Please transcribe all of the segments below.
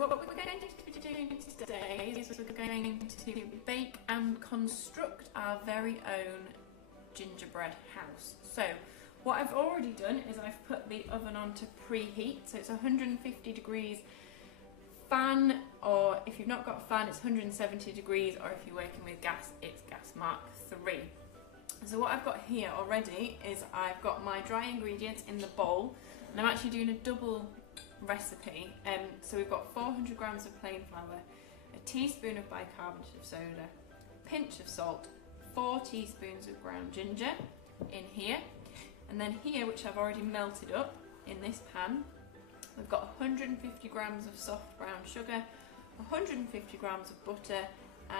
What we're going to be doing today is we're going to bake and construct our very own gingerbread house. So what I've already done is I've put the oven on to preheat, so it's 150 degrees fan, or if you've not got a fan it's 170 degrees, or if you're working with gas it's gas mark 3. So what I've got here already is I've got my dry ingredients in the bowl, and I'm actually doing a double recipe. So we've got 400 grams of plain flour, a teaspoon of bicarbonate of soda, a pinch of salt, 4 teaspoons of ground ginger in here, and then here, which I've already melted up in this pan, we've got 150 grams of soft brown sugar, 150 grams of butter,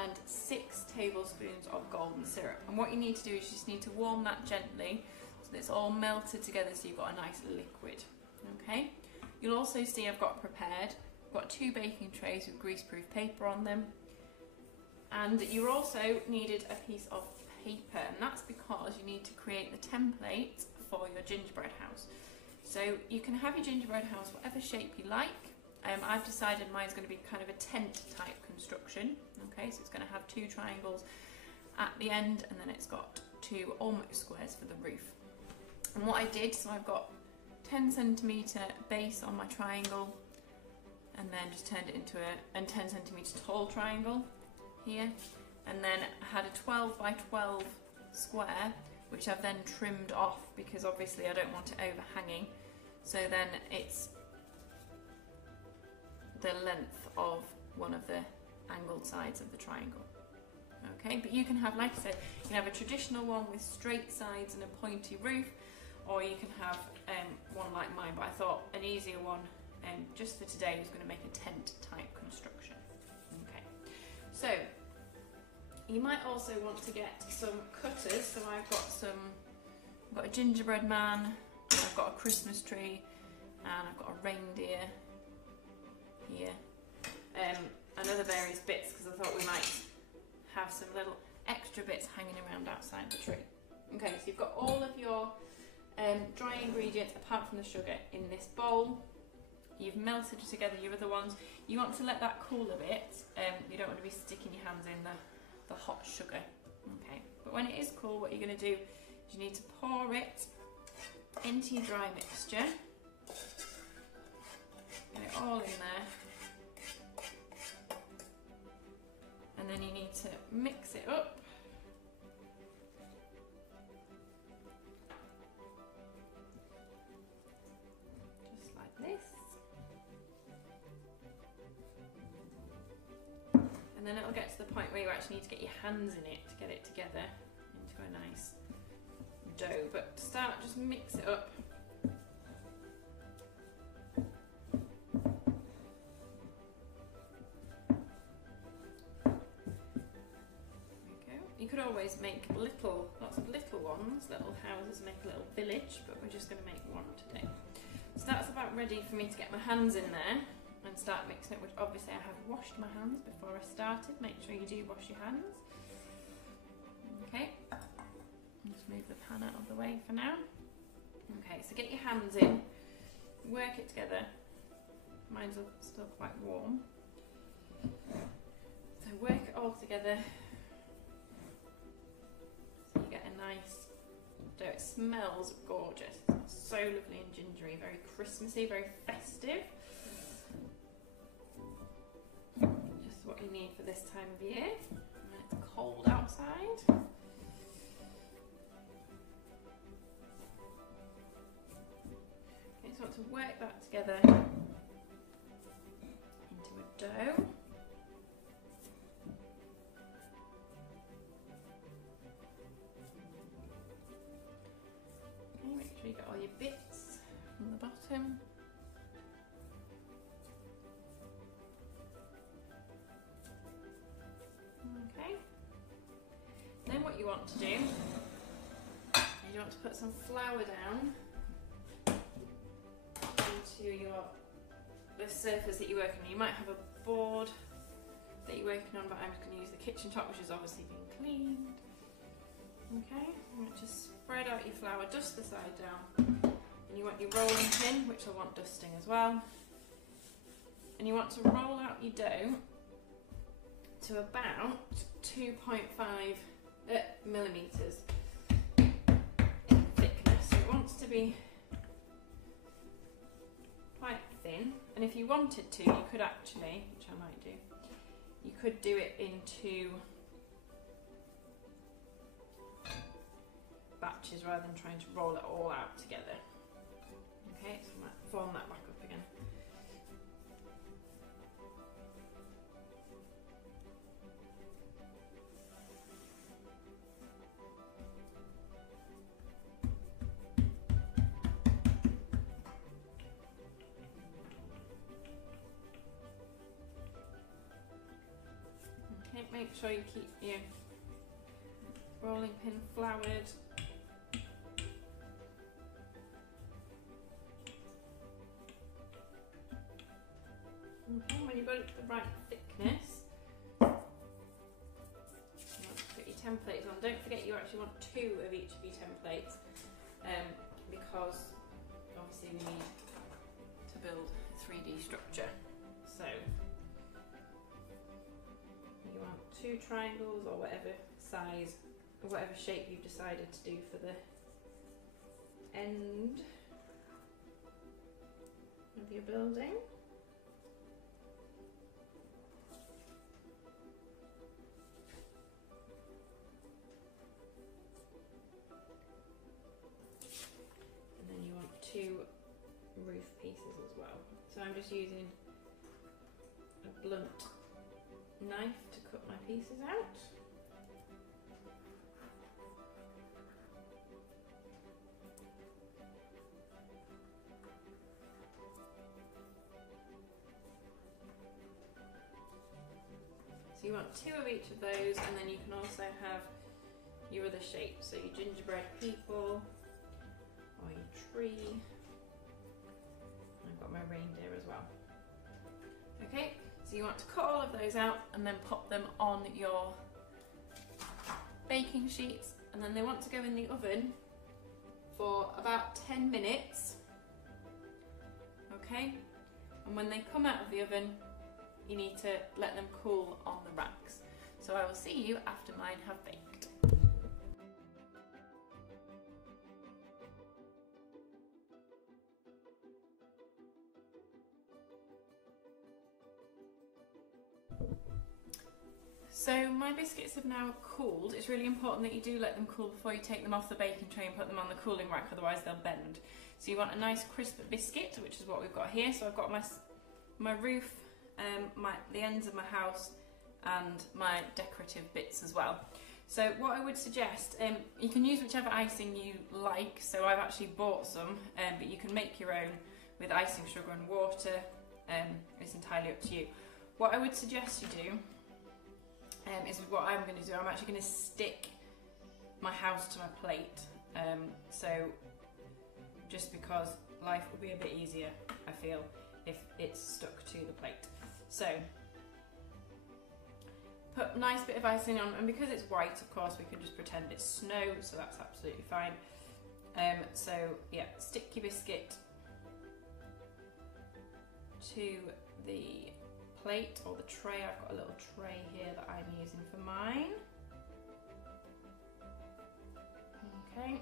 and 6 tablespoons of golden syrup. And what you need to do is you just need to warm that gently so that it's all melted together, so you've got a nice liquid. Okay. You'll also see I've got prepared, I've got 2 baking trays with greaseproof paper on them, and you also needed a piece of paper, and that's because you need to create the template for your gingerbread house. So you can have your gingerbread house whatever shape you like. I've decided mine's going to be kind of a tent type construction. Okay, so it's going to have 2 triangles at the end, and then it's got 2 almost squares for the roof. And what I did, so I've got 10cm base on my triangle, and then just turned it into a 10cm tall triangle here, and then I had a 12 by 12 square which I've then trimmed off because obviously I don't want it overhanging, so then it's the length of one of the angled sides of the triangle. Okay, but you can have, like I said, you can have a traditional one with straight sides and a pointy roof, or you can have one like mine, but I thought an easier one just for today was going to make a tent type construction. Okay, so you might also want to get some cutters. So I've got a gingerbread man, I've got a Christmas tree, and I've got a reindeer here, and other various bits, because I thought we might have some little extra bits hanging around outside the tree. Okay, so you've got all of your dry ingredients apart from the sugar in this bowl. You've melted together your other ones. You want to let that cool a bit. You don't want to be sticking your hands in the hot sugar. Okay, but when it is cool, what you're going to do is you need to pour it into your dry mixture. Get it all in there. And then you need to mix it up. Just like this. And then it'll get to the point where you actually need to get your hands in it to get it together into a nice dough. But to start, just mix it up. You could always make lots of little ones, little houses, make a little village, but we're just going to make one today. So that's about ready for me to get my hands in there and start mixing it, which obviously I have washed my hands before I started. Make sure you do wash your hands. Okay, just move the pan out of the way for now. Okay, so get your hands in, work it together. Mine's still quite warm. So work it all together. So you get a nice dough. It smells gorgeous. It's so lovely and gingery, very Christmassy, very festive. Just what you need for this time of year when it's cold outside. Okay, so I want to work that together into a dough. Okay, make sure you get all your bits from the bottom. Okay. Then what you want to do is you want to put some flour down into the surface that you're working on. You might have a board that you're working on, but I'm just going to use the kitchen top, which has obviously been cleaned. Okay, you want to spread out your flour, dust the side down, and you want your rolling pin, which I want dusting as well. and you want to roll out your dough to about 2.5 millimeters in thickness. So it wants to be quite thin, and if you wanted to, you could actually, which I might do, you could do it into batches rather than trying to roll it all out together. Okay, so I might form that back up again. Okay, make sure you keep your rolling pin floured. Okay, when you've got it to the right thickness, you want to put your templates on. Don't forget you actually want 2 of each of your templates, because obviously we need to build a 3D structure. So you want 2 triangles or whatever size or whatever shape you've decided to do for the end of your building. And then you want 2 roof pieces as well. So I'm just using a blunt knife to cut my pieces out. So you want 2 of each of those, and then you can also have your other shapes. So your gingerbread people, or your tree. I've got my reindeer as well. Okay, so you want to cut all of those out and then pop them on your baking sheets, and then they want to go in the oven for about 10 minutes. Okay, and when they come out of the oven, you need to let them cool on the racks. So I will see you after mine have baked. So my biscuits have now cooled. It's really important that you do let them cool before you take them off the baking tray and put them on the cooling rack, otherwise they'll bend. So you want a nice crisp biscuit, which is what we've got here. So I've got my roof, the ends of my house, and my decorative bits as well. So what I would suggest, you can use whichever icing you like. So I've actually bought some, but you can make your own with icing sugar and water. It's entirely up to you. What I would suggest you do is what I'm going to do. I'm actually going to stick my house to my plate. So just because life will be a bit easier, I feel, if it's stuck to the plate. So put a nice bit of icing on, and because it's white, of course, we can just pretend it's snow, so that's absolutely fine. So yeah, stick your biscuit to the plate or the tray. I've got a little tray here that I'm using for mine. Okay.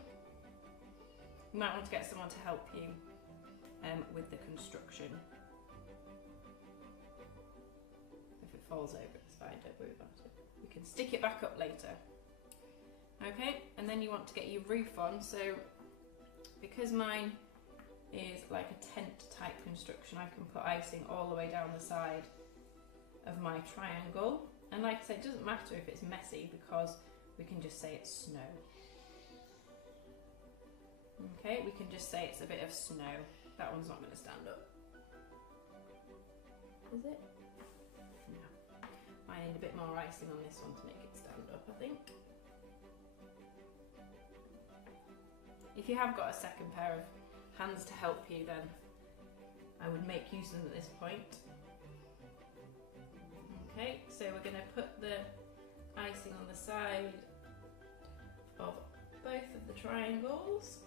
You might want to get someone to help you with the construction. If it falls over, it's fine, don't worry about it. We can stick it back up later. Okay, and then you want to get your roof on. So because mine is like a tent type construction, I can put icing all the way down the side of my triangle. And like I said, it doesn't matter if it's messy because we can just say it's snow. Okay, we can just say it's a bit of snow. That one's not going to stand up. Is it? No. I need a bit more icing on this one to make it stand up, I think. If you have got a second pair of hands to help you, then I would make use of them at this point. Okay, so we're going to put the icing on the side of both of the triangles.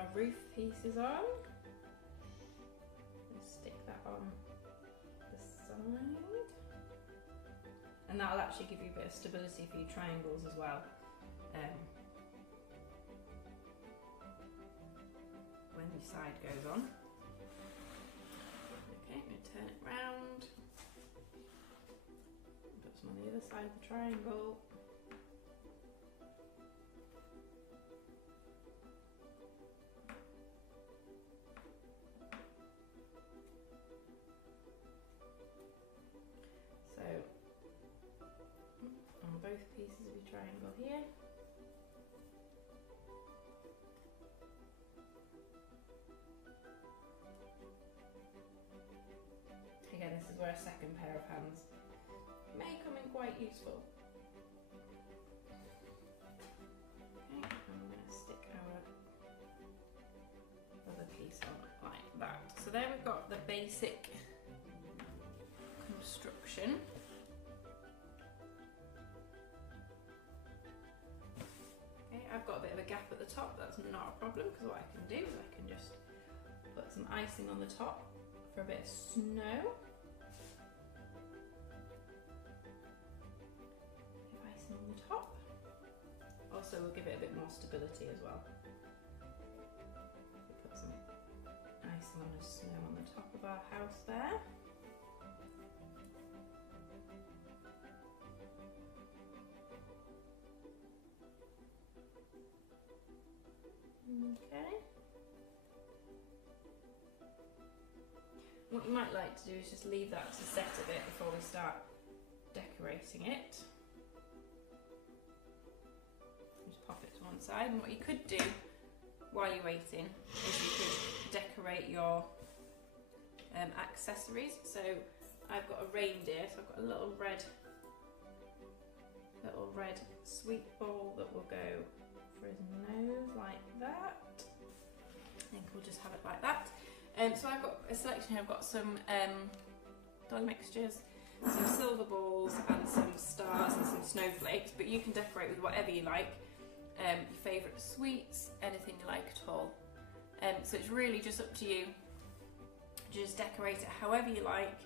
our roof pieces on. Let's stick that on the side. And that'll actually give you a bit of stability for your triangles as well. When your side goes on. Okay, I'm going to turn it round. Put some on the other side of the triangle. So, on both pieces of your triangle here. Again, this is where a second pair of hands may come in quite useful. Okay, I'm going to stick our other piece on like that. So there we've got the basic construction. Okay, I've got a bit of a gap at the top, that's not a problem, because what I can do is I can just put some icing on the top for a bit of snow. Icing on the top. Also will give it a bit more stability as well. Put some icing on the snow on the top of our house there. Okay. What you might like to do is just leave that to set a bit before we start decorating it. Just pop it to one side, and what you could do while you're waiting is you could decorate your accessories. So I've got a reindeer, so I've got a little red sweet ball that will go for his nose like that. I think we'll just have it like that. So I've got a selection here. I've got some dog mixtures, some silver balls and some stars and some snowflakes, but you can decorate with whatever you like. Your favourite sweets, anything you like at all. So it's really just up to you. Just decorate it however you like.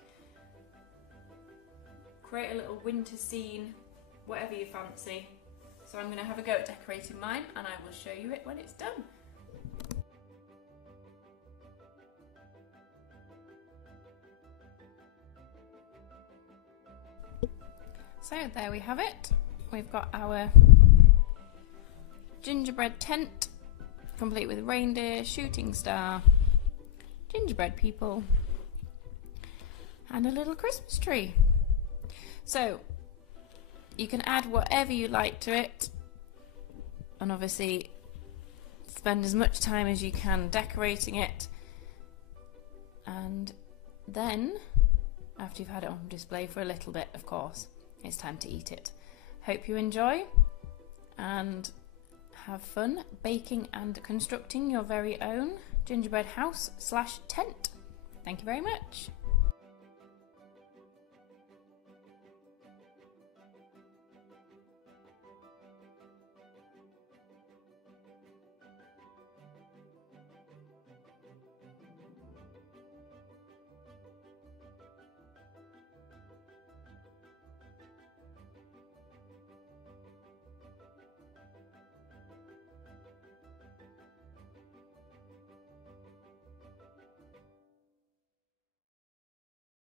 Create a little winter scene, whatever you fancy. So I'm going to have a go at decorating mine, and I will show you it when it's done. So there we have it. We've got our gingerbread tent, complete with reindeer, shooting star, gingerbread people, and a little Christmas tree. So you can add whatever you like to it, and obviously spend as much time as you can decorating it, and then after you've had it on display for a little bit, of course, it's time to eat it. Hope you enjoy and have fun baking and constructing your very own gingerbread house/tent. Thank you very much.